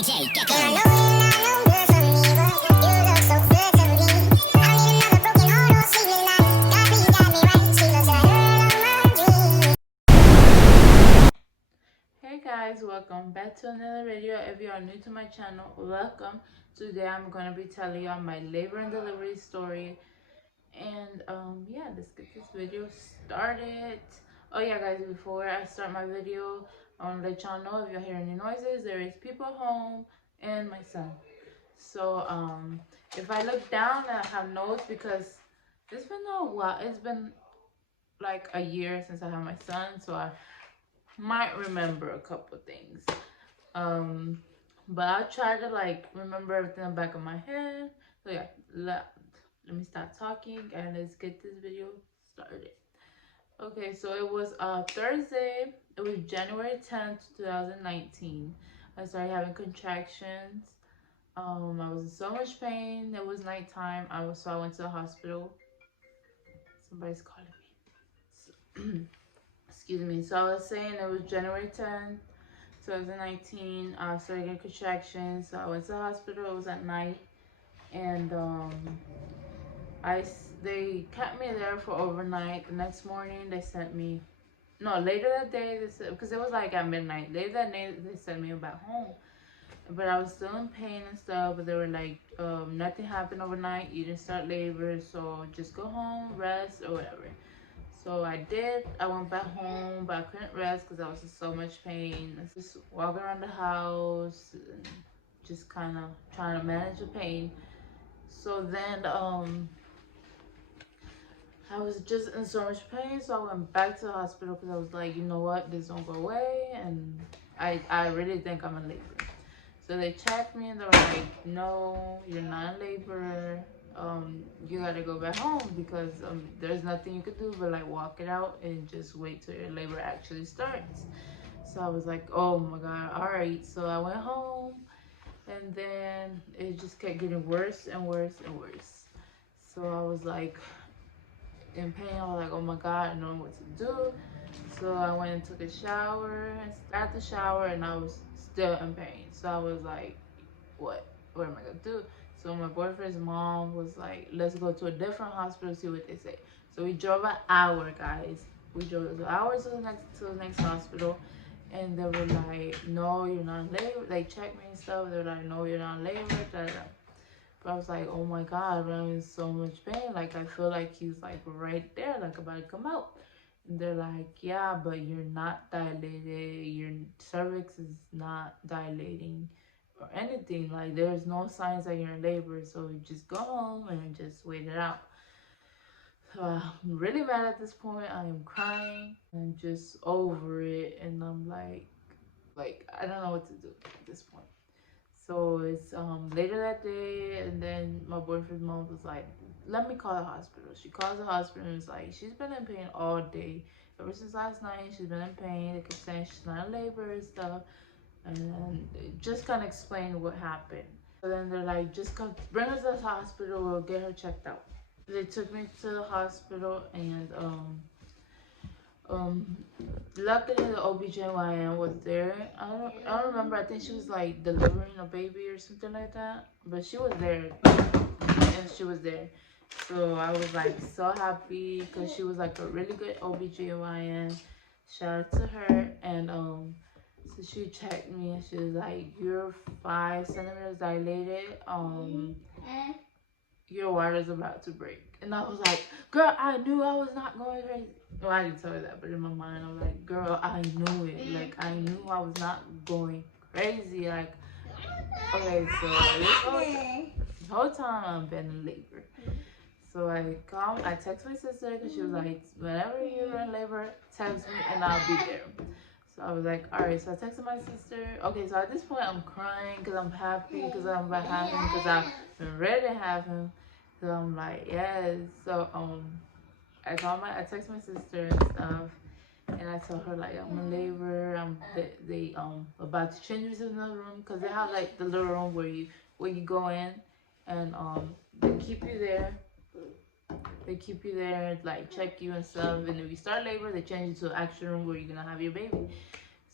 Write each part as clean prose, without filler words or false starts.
DJ Gecko. I know you're good for me, but you look so good to me. I don't need another broken heart or sleepless night. Got me right. She looks like a girl of my dreams. Hey guys, welcome back to another video. If you are new to my channel, welcome. Today I'm gonna be telling you my labor and delivery story. And yeah, let's get this video started. Oh yeah guys, before I start my video, I want to let y'all know if you hear any noises, there is people home and my son. So if I look down, I have notes because it's been a while. It's been like a year since I had my son, so I might remember a couple things. But I'll try to like remember everything in the back of my head. So yeah, let me start talking and let's get this video started. Okay, so it was Thursday. It was January 10th, 2019. I started having contractions. I was in so much pain. It was nighttime. So I went to the hospital. Somebody's calling me. Excuse me. So I was saying it was January 10th, 2019. I started getting contractions. So I went to the hospital. It was at night, and they kept me there for overnight. The next morning they sent me. No, later that day they said, because it was like at midnight. Later that night they sent me back home, but I was still in pain and stuff. But they were like, nothing happened overnight. You didn't start labor, so just go home, rest or whatever. So I did. I went back home, but I couldn't rest because I was in so much pain. I was just walking around the house, and just kind of trying to manage the pain. So then I was just in so much pain, so I went back to the hospital because I was like, you know what, this don't go away, and I really think I'm in labor. So they checked me and they were like, no, you're not in labor. You gotta go back home because there's nothing you could do but like walk it out and just wait till your labor actually starts. So I was like, oh my god, all right. So I went home, and then it just kept getting worse and worse and worse. So I was like in pain. I was like, oh my god, I don't know what to do. So I went and took a shower and got the shower, and I was still in pain. So I was like, what am I gonna do? So my boyfriend's mom was like, let's go to a different hospital, see what they say. So we drove an hour, guys. We drove an hour to the next hospital, and they were like, no, you're not in labor. They checked me and stuff. They were like, no, you're not in labor. Da, da, da. But I was like, oh my god, I'm in so much pain. Like I feel like he's like right there, like about to come out. And they're like, yeah, but you're not dilated. Your cervix is not dilating or anything. Like there's no signs that you're in labor. So you just go home and just wait it out. So I'm really mad at this point. I am crying. I'm just over it. And I'm like I don't know what to do at this point. So it's later that day, and then my boyfriend's mom was like, let me call the hospital. She calls the hospital and it's like, she's been in pain all day. Ever since last night, she's been in pain. They kept saying she's not in labor and stuff. And then just kind of explain what happened. So then they're like, just come bring her to the hospital, we'll get her checked out. They took me to the hospital, and um, luckily the OBGYN was there. I don't remember. I think she was like delivering a baby or something like that. But she was there, and she was there. So I was like so happy because she was like a really good OBGYN. Shout out to her. And so she checked me and she was like, you're 5 centimeters dilated. Your water's about to break. And I was like, girl, I knew I was not going crazy. Well, I didn't tell her that, but in my mind, I was like, girl, I knew it. Like, I knew I was not going crazy. Like, okay, so this whole time I've been in labor. So I text my sister because she was like, whenever you're in labor, text me and I'll be there. So I was like, all right. So I texted my sister. Okay, so at this point I'm crying because I'm happy because I'm about to have him, because I've been ready to have him. So I'm like, yes. So I text my sister and stuff, and I told her like I'm in labor. They about to change me to another room because they have like the little room where you go in, and they keep you there. They keep you there, like check you and stuff. And if you start labor, they change you to an extra room where you're gonna have your baby.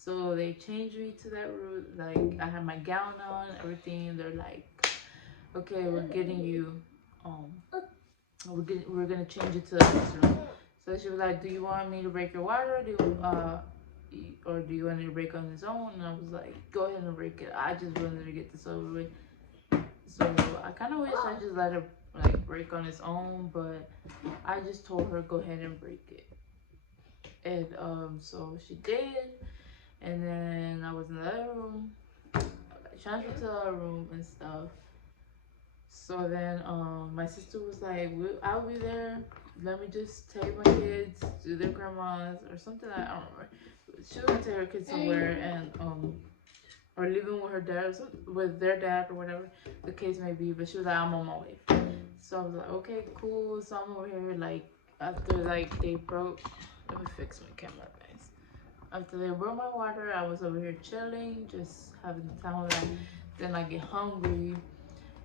So they changed me to that room. Like I had my gown on, everything. They're like, okay, we're getting you, we're gonna change you to the next room. So she was like, do you want me to break your water? Or do you want me to break on his own? And I was like, go ahead and break it. I just wanted to get this over with. So I kind of wish I just let her like break on his own, but I just told her go ahead and break it. And so she did. And then I was in the other room, transferred to the other room and stuff. So then my sister was like, I'll be there. Let me just take my kids to their grandma's or something. I don't remember. She was gonna take her kids somewhere and or living with her dad or with their dad or whatever the case may be. But she was like, I'm on my way. So I was like, okay, cool. So I'm over here like after like they broke. Let me fix my camera, guys. After they broke my water, I was over here chilling, just having the time of that. Then I get hungry,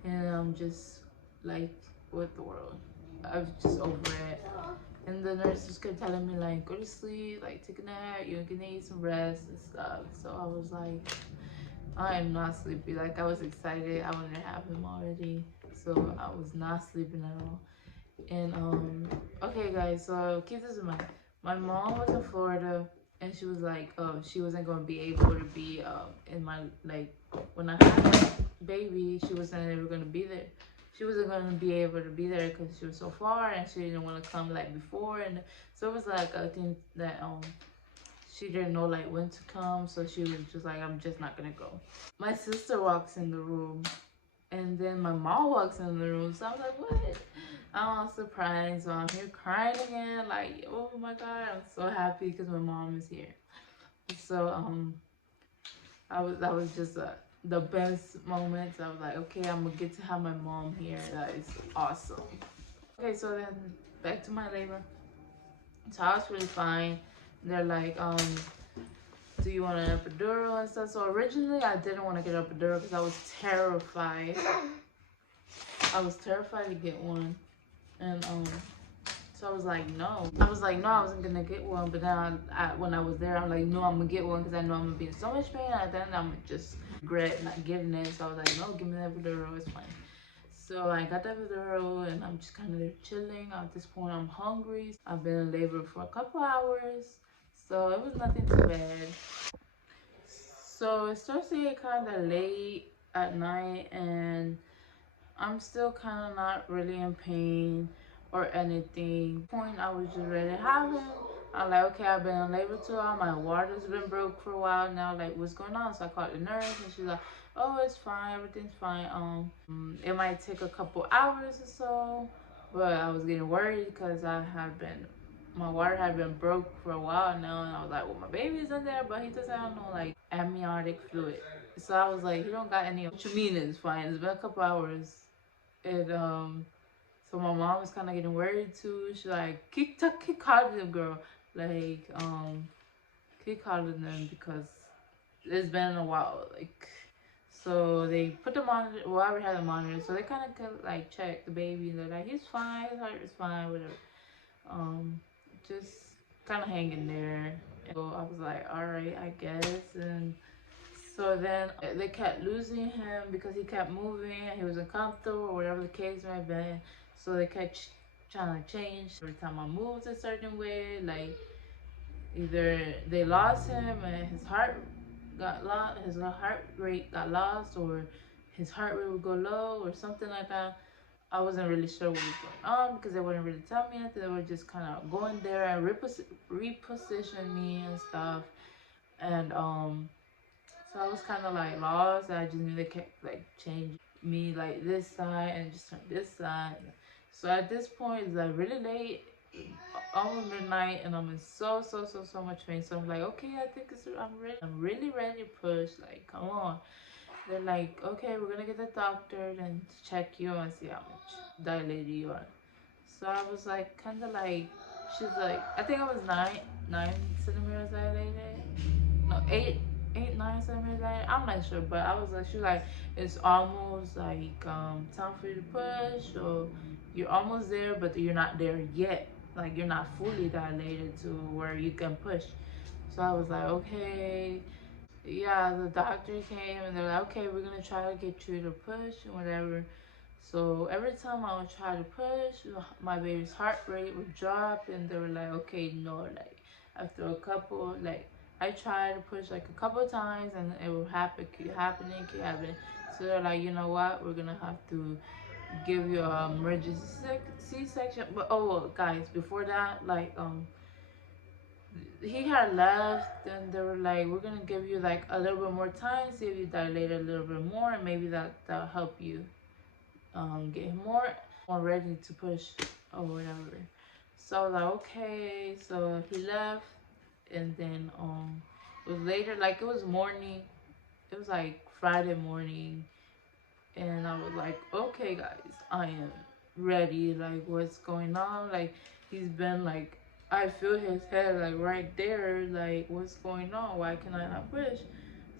and I'm just like, what the world? I was just over it. And the nurse just kept telling me like, go to sleep, like take a nap, you're gonna need some rest and stuff. So I was like, I am not sleepy. Like I was excited. I wanted to have him already. So I was not sleeping at all. And okay guys, so keep this in mind. My mom was in Florida and she was like, she wasn't gonna be able to be in my like when I had my baby, she wasn't ever gonna be there. She wasn't gonna be able to be there because she was so far and she didn't want to come like before, and so it was like a thing that she didn't know like when to come, so she was just like, I'm just not gonna go. My sister walks in the room and then my mom walks in the room, so I was like, what? I'm all surprised, so I'm here crying again, like, oh my god, I'm so happy because my mom is here. So that was just the best moments. I was like, okay, I'm gonna get to have my mom here. That is awesome. Okay, so then back to my labor. So I was really fine. They're like, do you want an epidural and stuff? So originally I didn't want to get an epidural because I was terrified. I was terrified to get one. And so I was like, no. I wasn't gonna get one. But then when I was there, I'm like, no, I'm gonna get one because I know I'm gonna be in so much pain. And then I'm gonna just regret not getting it. So I was like, no, give me the epidural, it's fine. So I got the epidural and I'm just kind of there chilling. At this point, I'm hungry. I've been in labor for a couple hours, so it was nothing too bad. So it starts to get kind of late at night and I'm still kind of not really in pain or anything. Point, I was just ready to have him. I'm like, okay, I've been in labor too long. My water's been broke for a while now. Like, what's going on? So I called the nurse and she's like, oh, it's fine. Everything's fine. It might take a couple hours or so. But I was getting worried because my water had been broke for a while now. And I was like, well, my baby's in there, but he doesn't have no, like, amniotic fluid. So I was like, he don't got any. What you mean it's fine? It's been a couple hours. And so my mom was kind of getting worried too. She like keep calling them, girl, like keep calling them because it's been a while. Like, so they put the monitor. Well, I already had the monitor, so they kind of like check the baby and they're like, he's fine, his heart is fine, whatever. Just kind of hanging there. So I was like, all right, I guess. And so then they kept losing him because he kept moving and he was uncomfortable or whatever the case may have been. So they kept trying to change. Every time I moved a certain way, like either they lost him and his heart got lost, his heart rate got lost, or his heart rate would go low or something like that. I wasn't really sure what was going on because they wouldn't really tell me anything. They were just kind of going there and reposition me and stuff. And so I was kind of like lost. I just knew they kept like changing me like this side and just turn this side. So at this point it's like really late, almost midnight, and I'm in so much pain. So I'm like, okay, I think I'm really ready to push. Like, come on. They're like, okay, we're gonna get the doctor and check you and see how much dilated you are. So I was like, kind of like, she's like, I think I was 9 centimeters dilated. No, 9 centimeters dilated. I'm not sure, but I was like, she was like, it's almost like time for you to push, or you're almost there, but you're not there yet. Like, you're not fully dilated to where you can push. So I was like, okay. yeah, the doctor came and they're like, okay, we're gonna try to get you to push and whatever. So every time I would try to push, my baby's heart rate would drop, and they were like, okay, no, like after a couple, like I tried to push like a couple of times, and it would happen, keep happening, keep happening. So they're like, you know what, we're gonna have to give you a emergency C-section. But oh, guys, before that, like he had left, and they were like, we're gonna give you like a little bit more time, see if you dilate a little bit more, and maybe that'll help you get him more ready to push or whatever. So I was like, okay. So he left, and then it was later, like it was morning. It was like Friday morning, and I was like, okay, guys, I am ready. Like, what's going on? Like, he's been like, I feel his head like right there. Like, what's going on? Why can I not push?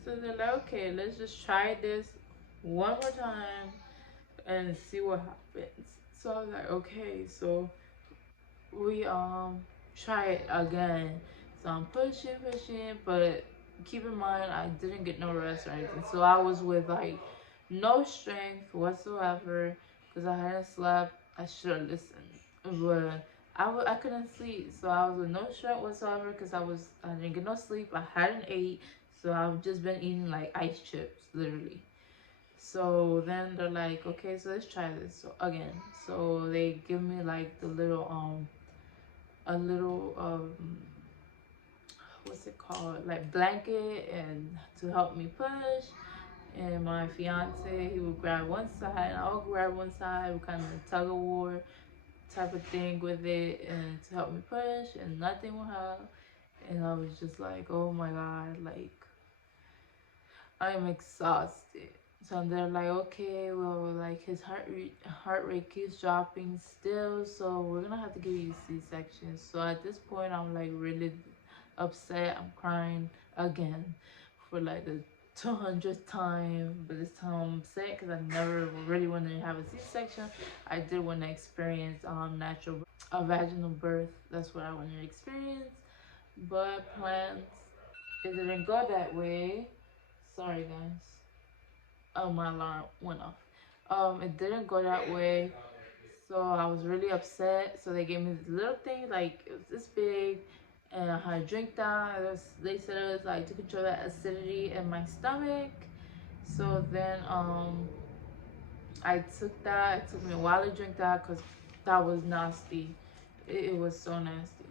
So they're like, okay, let's just try this one more time and see what happens. So I was like, okay, so we try it again. So I'm pushing, but keep in mind I didn't get no rest or anything. So I was with like no strength whatsoever because I hadn't slept. I should have listened, but I couldn't sleep. So I was with no strength whatsoever because I didn't get no sleep. I hadn't ate, so I've just been eating like ice chips, literally. So then they're like, okay, so let's try this again. So they give me like the little a little what's it called, like blanket, and to help me push. And my fiance, he would grab one side, and I would grab one side. We kind of tug of war type of thing with it, and to help me push, and nothing would help. And I was just like, oh my god, like I'm exhausted. So they're like, okay, well, like his heart rate keeps dropping still, so we're gonna have to give you C-section. So at this point, I'm like really upset. I'm crying again for like the 200th time, but this time I'm upset because I never really wanted to have a C-section. I did want to experience natural vaginal birth. That's what I wanted to experience, but plans, it didn't go that way. Sorry, guys. Oh, my alarm went off. It didn't go that way, so I was really upset. So they gave me this little thing, like it was this big, and I had to drink that. They said it was like to control that acidity in my stomach. So then I took that. It took me a while to drink that because that was nasty. It was so nasty.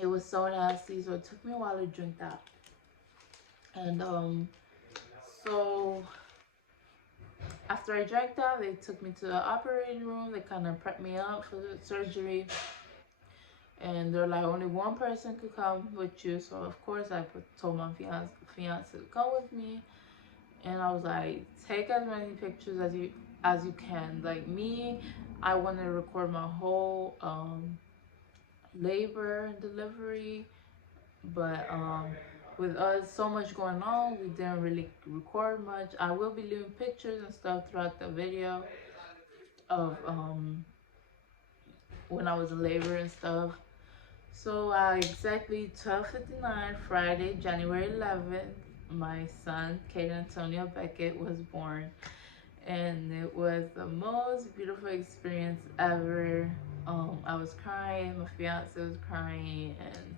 It was so nasty. So it took me a while to drink that. And so after I drank that, they took me to the operating room. They kind of prepped me up for the surgery. And they're like, only one person could come with you. So, of course, told my fiance to come with me. And I was like, take as many pictures as you can. Like me, I wanted to record my whole labor and delivery. But with us so much going on, we didn't really record much. I will be leaving pictures and stuff throughout the video of when I was in labor and stuff. So exactly 12:59 Friday, January 11th, my son, Caden Antonio Beckett, was born. And it was the most beautiful experience ever. I was crying, my fiance was crying, and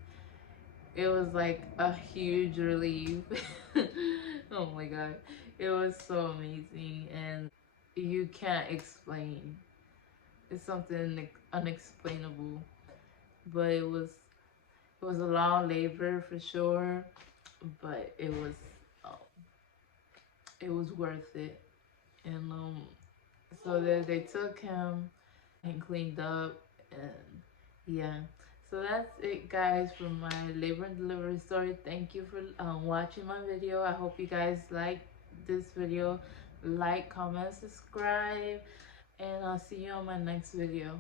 it was like a huge relief. Oh my god. It was so amazing, and you can't explain. It's something unexplainable. But it was a long labor for sure, but um, it was worth it. And so they took him and cleaned up, and yeah. So that's it, guys, for my labor and delivery story. Thank you for watching my video. I hope you guys like this video. Like, comment, subscribe, and I'll see you on my next video.